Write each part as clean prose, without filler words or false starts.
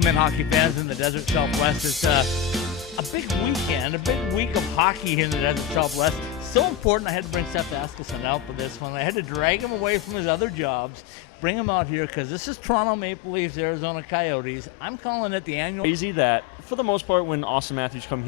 Welcome in, hockey fans in the Desert Southwest. It's a big weekend, a big week of hockey here in the Desert Southwest. So important, I had to bring Seth out for this one. I had to drag him away from his other jobs, bring him out here because this is Toronto Maple Leafs, Arizona Coyotes. I'm calling it the annual. Crazy that, for the most part, when Auston Matthews comes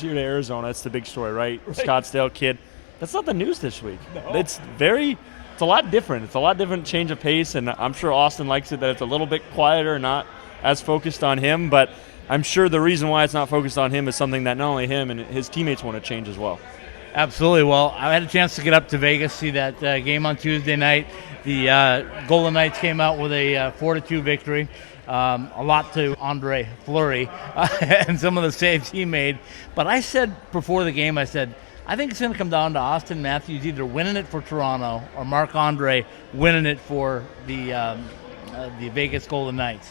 here to Arizona, it's the big story, right? Scottsdale kid. That's not the news this week. No. It's a lot different. It's a lot different change of pace, and I'm sure Auston likes it that it's a little bit quieter, not as focused on him, but I'm sure the reason why it's not focused on him is something that not only him and his teammates want to change as well. Absolutely. Well, I had a chance to get up to Vegas, see that game on Tuesday night. The Golden Knights came out with a 4-2 victory. A lot to Andre Fleury and some of the saves he made. But I said before the game, I said, I think it's going to come down to Auston Matthews either winning it for Toronto or Marc-Andre winning it for the Vegas Golden Knights.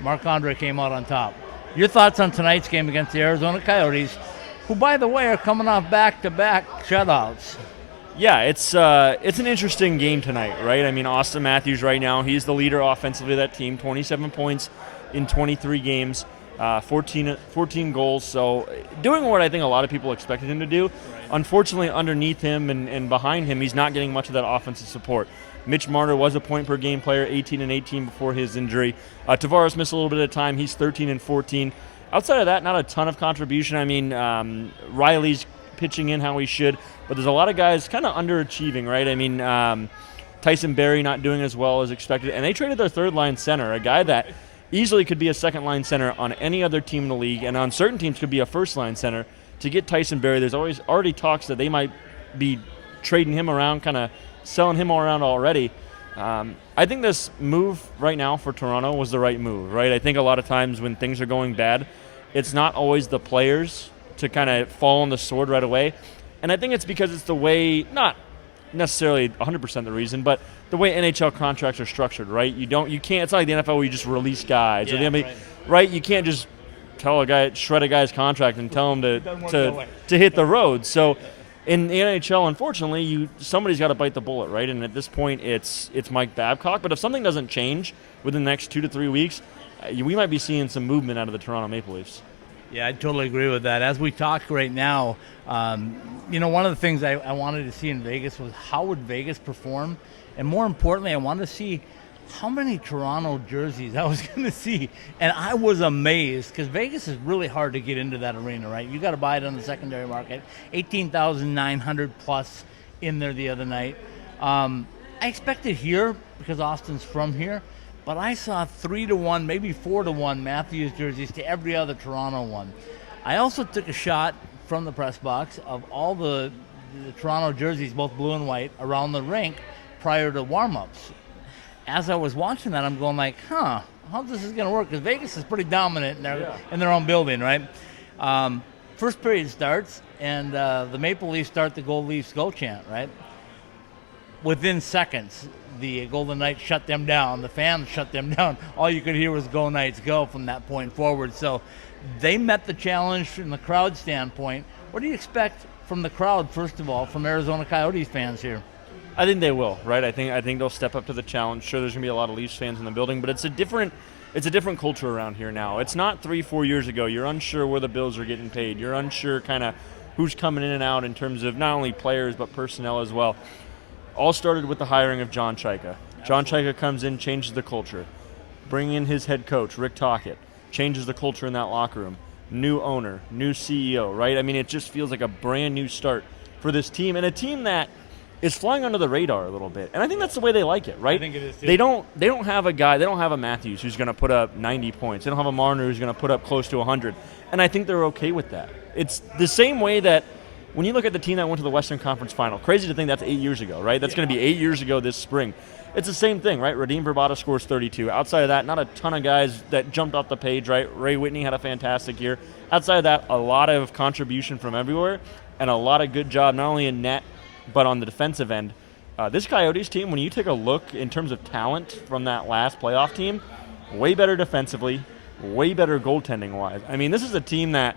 Marc-Andre came out on top. Your thoughts on tonight's game against the Arizona Coyotes, who, by the way, are coming off back-to-back shutouts? Yeah, it's an interesting game tonight, right? I mean, Auston Matthews right now, he's the leader offensively of that team, 27 points in 23 games, 14 goals. So doing what I think a lot of people expected him to do. Right. Unfortunately, underneath him and behind him, he's not getting much of that offensive support. Mitch Marner was a point-per-game player, 18 and 18 before his injury. Tavares missed a little bit of time. He's 13 and 14. Outside of that, not a ton of contribution. I mean, Riley's pitching in how he should, but there's a lot of guys kind of underachieving, right? I mean, Tyson Barrie not doing as well as expected, and they traded their third-line center, a guy that easily could be a second-line center on any other team in the league, and on certain teams could be a first-line center. To get Tyson Barrie, there's always already talks that they might be trading him around, kind of selling him around already. I think this move right now for Toronto was the right move, right? I think a lot of times when things are going bad, it's not always the players to kind of fall on the sword right away. And I think it's because it's the way, not necessarily 100% the reason, but the way NHL contracts are structured, right? You can't, it's not like the NFL where you just release guys. Yeah, or the NBA, right? You can't just shred a guy's contract and tell him to hit the road. So in the NHL, unfortunately, somebody's got to bite the bullet, right? And at this point, it's Mike Babcock. But if something doesn't change within the next 2 to 3 weeks, we might be seeing some movement out of the Toronto Maple Leafs. Yeah, I totally agree with that. As we talk right now, one of the things I wanted to see in Vegas was how would Vegas perform? And more importantly, I wanted to see how many Toronto jerseys I was going to see. And I was amazed because Vegas is really hard to get into that arena, right? You got to buy it on the secondary market. 18,900 plus in there the other night. I expected here because Austin's from here, but I saw 3-1, maybe 4-1 Matthews jerseys to every other Toronto one. I also took a shot from the press box of all the Toronto jerseys, both blue and white, around the rink prior to warm-ups. As I was watching that, I'm going like, how's this is going to work? Because Vegas is pretty dominant in their own building, right? First period starts, and the Maple Leafs start the Gold Leafs Go chant, right? Within seconds, the Golden Knights shut them down. The fans shut them down. All you could hear was Go Knights Go from that point forward. So they met the challenge from the crowd standpoint. What do you expect from the crowd, first of all, from Arizona Coyotes fans here? I think they will, right? I think they'll step up to the challenge. Sure, there's going to be a lot of Leafs fans in the building, but it's a different culture around here now. It's not 3-4 years ago. You're unsure where the Bills are getting paid. You're unsure kind of who's coming in and out in terms of not only players but personnel as well. All started with the hiring of John Chayka. John Chayka comes in, changes the culture. Bring in his head coach, Rick Tocchet, changes the culture in that locker room. New owner, new CEO, right? I mean, it just feels like a brand new start for this team, and a team that is flying under the radar a little bit. And I think that's the way they like it, right? I think it is too. They don't have a guy, they don't have a Matthews who's going to put up 90 points. They don't have a Marner who's going to put up close to 100. And I think they're okay with that. It's the same way that when you look at the team that went to the Western Conference Final, crazy to think that's 8 years ago, right? That's going to be 8 years ago this spring. It's the same thing, right? Radim Bravada scores 32. Outside of that, not a ton of guys that jumped off the page, right? Ray Whitney had a fantastic year. Outside of that, a lot of contribution from everywhere and a lot of good job, not only in net, but on the defensive end. This Coyotes team, when you take a look in terms of talent from that last playoff team, way better defensively, way better goaltending-wise. I mean, this is a team that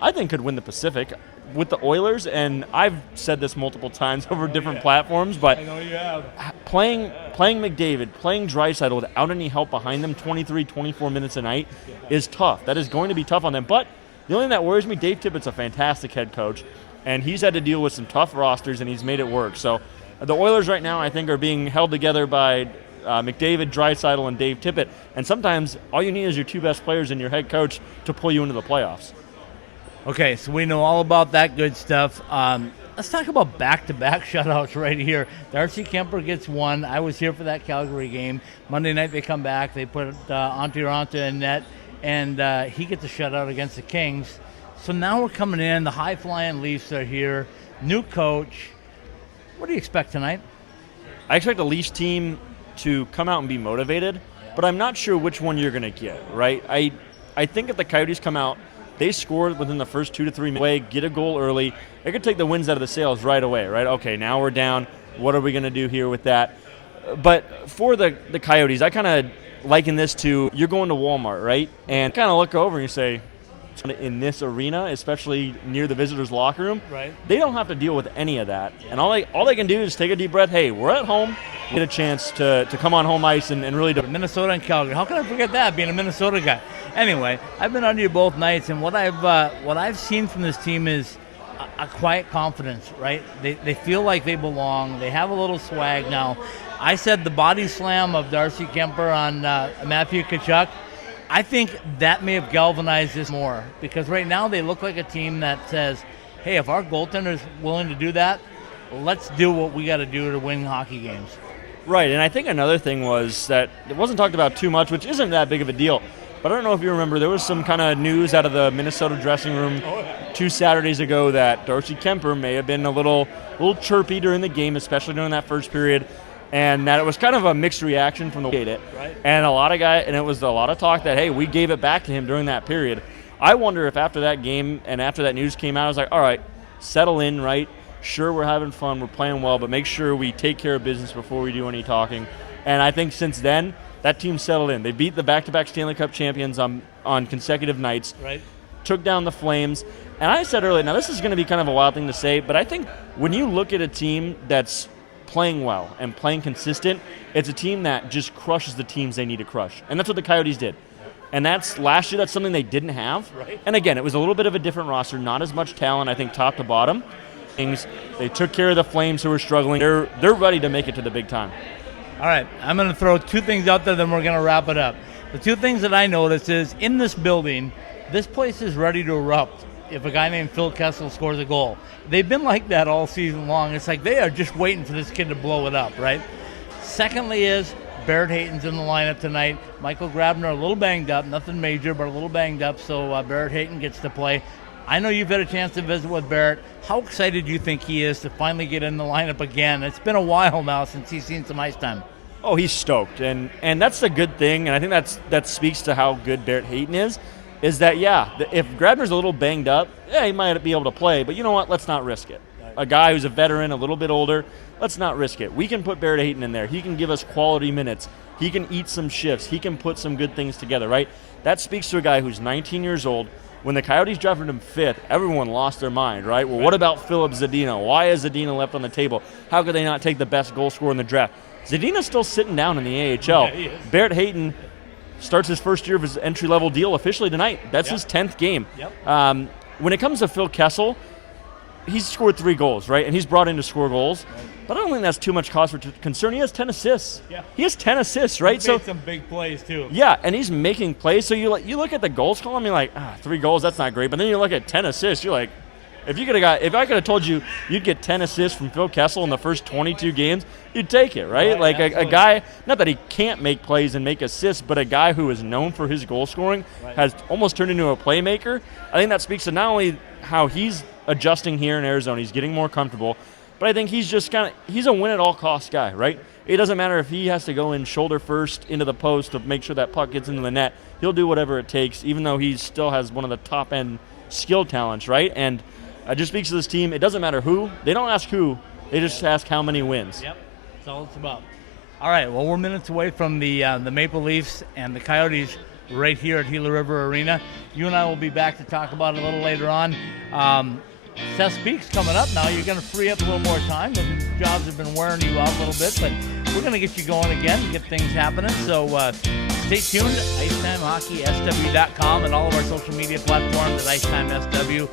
I think could win the Pacific. with the Oilers, and I've said this multiple times over different platforms, but I know you have. playing McDavid, playing Draisaitl without any help behind them 23, 24 minutes a night is tough. That is going to be tough on them. But the only thing that worries me, Dave Tippett's a fantastic head coach, and he's had to deal with some tough rosters, and he's made it work. So the Oilers right now, I think, are being held together by McDavid, Draisaitl, and Dave Tippett. And sometimes all you need is your two best players and your head coach to pull you into the playoffs. Okay, so we know all about that good stuff. Let's talk about back-to-back shutouts right here. Darcy Kemper gets one. I was here for that Calgary game. Monday night they come back. They put Antti Raanta in net, and he gets a shutout against the Kings. So now we're coming in. The high-flying Leafs are here. New coach. What do you expect tonight? I expect the Leafs team to come out and be motivated, but I'm not sure which one you're going to get, right? I think if the Coyotes come out, they score within the first 2 to 3 minutes, get a goal early, they could take the wins out of the sails right away, right? Okay, now we're down. What are we going to do here with that? But for the Coyotes, I kind of liken this to you're going to Walmart, right? And kind of look over and you say, in this arena, especially near the visitors' locker room, right, they don't have to deal with any of that. And all they can do is take a deep breath. Hey, we're at home. Get a chance to come on home ice and really do. Minnesota and Calgary. How can I forget that, being a Minnesota guy? Anyway, I've been under you both nights, and what I've seen from this team is a quiet confidence, right? They feel like they belong. They have a little swag now. I said the body slam of Darcy Kemper on Matthew Tkachuk. I think that may have galvanized this more, because right now they look like a team that says, hey, if our goaltender is willing to do that, let's do what we got to do to win hockey games. Right, and I think another thing was that it wasn't talked about too much, which isn't that big of a deal. But I don't know if you remember, there was some kind of news out of the Minnesota dressing room 2 Saturdays ago that Darcy Kemper may have been a little chirpy during the game, especially during that first period, and that it was kind of a mixed reaction from the right. And it was a lot of talk that, hey, we gave it back to him during that period. I wonder if after that game and after that news came out, I was like, all right, settle in, right? Sure, we're having fun, we're playing well, but make sure we take care of business before we do any talking. And I think since then, that team settled in. They beat the back-to-back Stanley Cup champions on consecutive nights, right, took down the Flames. And I said earlier, now this is going to be kind of a wild thing to say, but I think when you look at a team that's playing well and playing consistent, it's a team that just crushes the teams they need to crush. And that's what the Coyotes did. And that's last year, that's something they didn't have. Right. And again, it was a little bit of a different roster, not as much talent, I think, top to bottom. They took care of the Flames who were struggling. They're ready to make it to the big time. All right, I'm going to throw 2 things out there, then we're going to wrap it up. The 2 things that I noticed is, in this building, this place is ready to erupt if a guy named Phil Kessel scores a goal. They've been like that all season long. It's like they are just waiting for this kid to blow it up, right? Secondly is, Barrett Hayton's in the lineup tonight. Michael Grabner a little banged up, nothing major, but a little banged up, so Barrett Hayton gets to play. I know you've had a chance to visit with Barrett. How excited do you think he is to finally get in the lineup again? It's been a while now since he's seen some ice time. Oh, he's stoked, and that's a good thing, and I think that speaks to how good Barrett Hayton is that, yeah, if Grabner's a little banged up, yeah, he might be able to play, but you know what? Let's not risk it. A guy who's a veteran, a little bit older, let's not risk it. We can put Barrett Hayton in there. He can give us quality minutes. He can eat some shifts. He can put some good things together, right? That speaks to a guy who's 19 years old. When the Coyotes drafted him 5th, everyone lost their mind, right? Well, what about Philip Zadina? Why is Zadina left on the table? How could they not take the best goal scorer in the draft? Zadina's still sitting down in the AHL. Yeah, he is. Barrett Hayton starts his first year of his entry-level deal officially tonight. That's his 10th game. Yep. When it comes to Phil Kessel, he's scored 3 goals, right? And he's brought in to score goals. Right. But I don't think that's too much cause for concern. He has 10 assists. Yeah. He has 10 assists, right? He's made some big plays, too. Yeah, and he's making plays. So you look at the goals column, you're like, 3 goals, that's not great. But then you look at 10 assists, you're like, if I could have told you you'd get 10 assists from Phil Kessel in the first 22 games, you'd take it, right? Like a guy, not that he can't make plays and make assists, but a guy who is known for his goal scoring has almost turned into a playmaker. I think that speaks to not only how he's adjusting here in Arizona, he's getting more comfortable, but I think he's just he's a win-at-all-costs guy, right? It doesn't matter if he has to go in shoulder first into the post to make sure that puck gets into the net. He'll do whatever it takes, even though he still has one of the top-end skill talents, right? And it just speaks to this team. It doesn't matter who. They don't ask who. They just ask how many wins. Yep, that's all it's about. All right, well, we're minutes away from the Maple Leafs and the Coyotes right here at Gila River Arena. You and I will be back to talk about it a little later on. Seth Speaks coming up now. You're going to free up a little more time. The jobs have been wearing you out a little bit, but we're going to get you going again, get things happening. So stay tuned. IcetimeHockeySW.com and all of our social media platforms at IcetimeSW.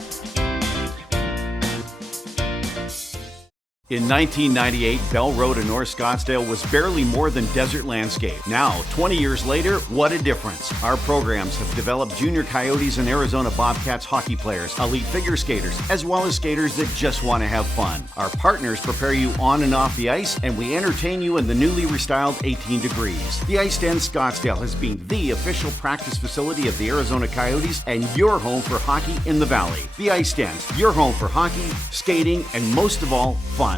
In 1998, Bell Road in North Scottsdale was barely more than desert landscape. Now, 20 years later, what a difference. Our programs have developed junior Coyotes and Arizona Bobcats hockey players, elite figure skaters, as well as skaters that just want to have fun. Our partners prepare you on and off the ice, and we entertain you in the newly restyled 18 Degrees. The Ice Den Scottsdale has been the official practice facility of the Arizona Coyotes and your home for hockey in the Valley. The Ice Den, your home for hockey, skating, and most of all, fun.